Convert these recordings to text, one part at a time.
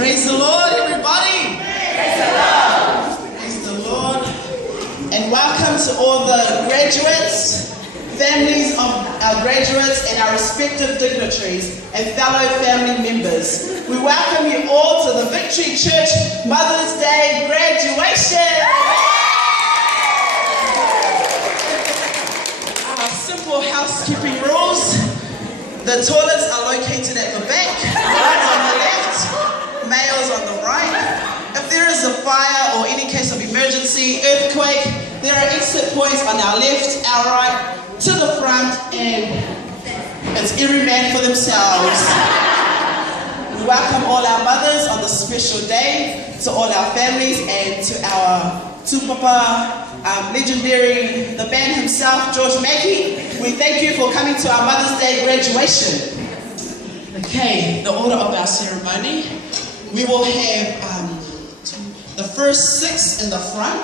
Praise the Lord, everybody. Praise the Lord. Praise the Lord. And welcome to all the graduates, families of our graduates, and our respective dignitaries and fellow family members. We welcome you all to the Victory Church Mother's Day graduation. Our simple housekeeping rules. The toilets are located at the back, right on the left, males on the right. If there is a fire or any case of emergency, earthquake, there are exit points on our left, our right, to the front, and it's every man for themselves. We welcome all our mothers on this special day, to all our families, and to our tupapa, legendary, the band himself, George Mackey. We thank you for coming to our Mother's Day graduation. Okay, the order of our ceremony. We will have the first 6 in the front.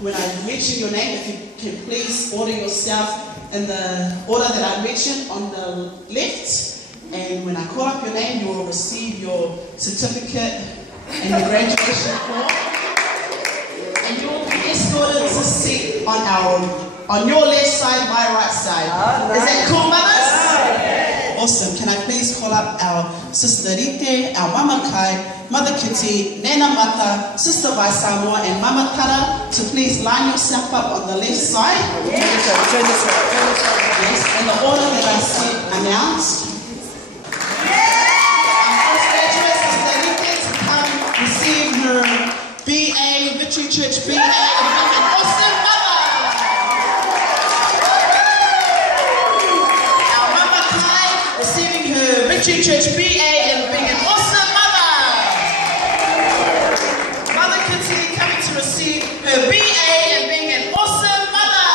When I mention your name, if you can please order yourself in the order that I mentioned on the left. And when I call up your name, you will receive your certificate and your graduation form. And you will be escorted to sit on your left side, my right side. Is that cool, mothers? Awesome. Can I please call up our Sister Rite, our Mama Kai, Mother Kitty, Nana Mata, Sister Vai Samoa, and Mama Tara to please line yourself up on the left side. Yes, in the order that I said announced. Our first graduate, Sister Rite, to come receive her BA, Victory Church BA, and an awesome mother. Our Mama Kai receiving her Victory Church BA and being an awesome mother. Mother Kitty coming to receive her BA and being an awesome mother.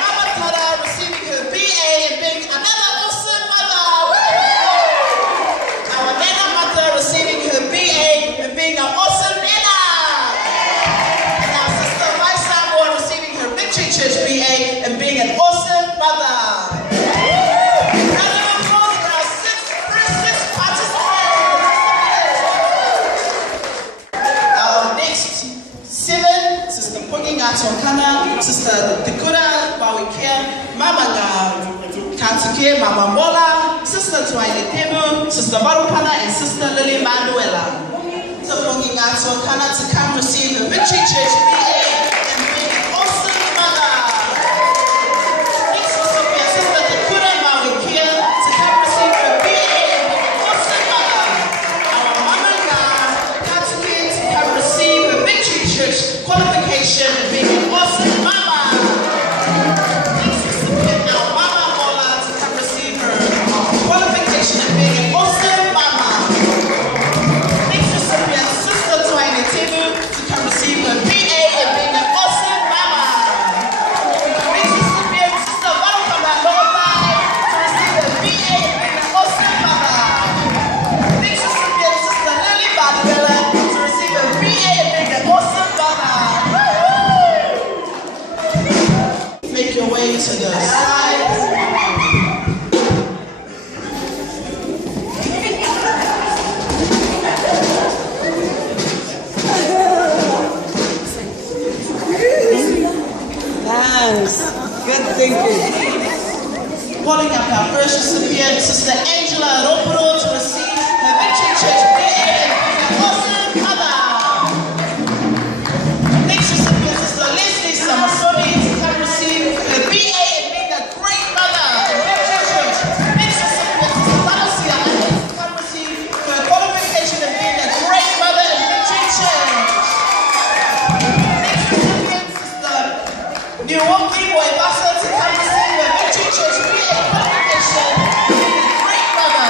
Mama Tara receiving her BA and being another awesome mother. Our Nana Mata receiving her BA and being an awesome Nana. And our Sister Vai Samoa receiving her Victory Church BA and being an awesome mother. Round of applause for our first six participants. Our next 7, Sister Porirua Kana, Sister Tekura Bawikia, Mama Kantike, Mama Mola, Sister Temu, Sister Varupana, and Sister Lily Manuela. Sister Porirua Kana to come receive the Victory Church BA and be an awesome mother. Next recipient, Sister Tekura Bawikia, to come receive her BA and be an awesome mother. Our Mama Kantike to come receive her Victory Church qualification and be an awesome mama. Next recipient, our Mama Mola, to come receive her qualification and be an awesome mama. Next recipient, Sister Temu, to come receive her BA and be an awesome mama. Next recipient, Sister Varupana Lotai, to receive her BA and be an awesome mother. Next recipient, Sister Lily Manuela, to receive her BA and be an awesome mother. Make your way to the side. Nice. Good thinking. Calling up our first recipient, Sister Angela Ropuro, to receive her Victory Church BA and be an awesome mother. Next recipient, Sister Leslie Samasoni, to come receive her BA and being a great mother in Victory Church. Next recipient, Sister Tanasia, to come receive her qualification and being a great mother in Victory Church. Next recipient, Sister Milwaukee Boybasa, to come receive her Victory Church BA qualification and being a great mother.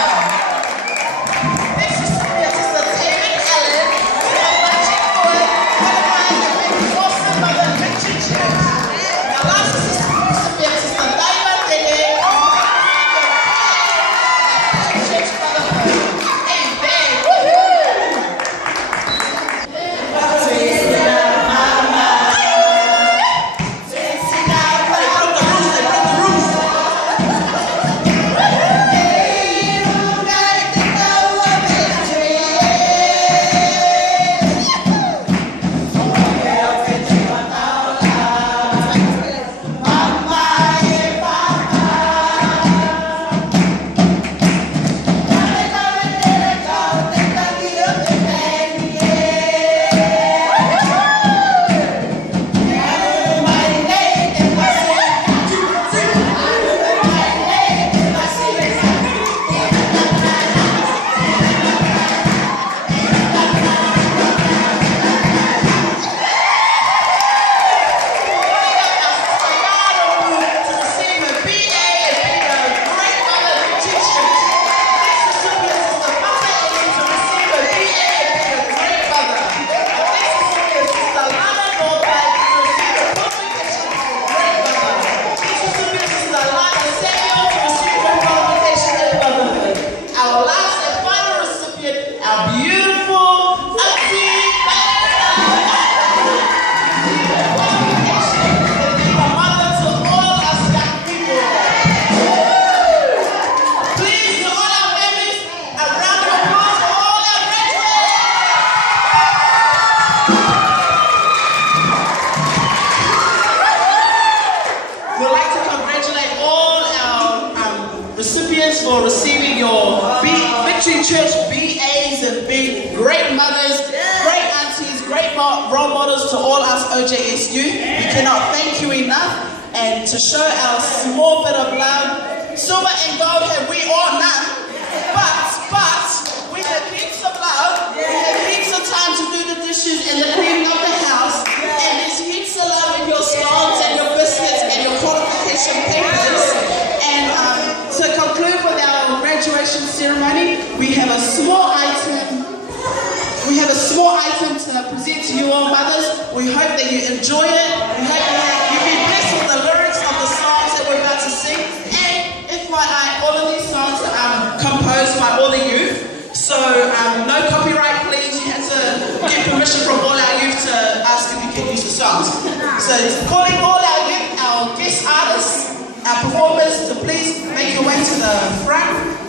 Community Church BAs have been great mothers, great aunties, great role models to all us OJS Youth. We cannot thank you enough. And to show our small bit of love, silver and gold have we all none, but we have heaps of love, we have heaps of time to do the dishes and the cleaning of the house, and there's heaps of love in your scones and your biscuits and your qualification papers. And to conclude with our graduation ceremony, we have a small item. We have a small item to present to you all mothers. We hope that you enjoy it. We hope that you've been blessed with the lyrics of the songs that we're about to sing. And FYI, all of these songs are composed by all the youth. So no copyright please. You have to get permission from all our youth to ask if you can use the songs. So calling all our youth, our guest artists, our performers to please make your way to the front.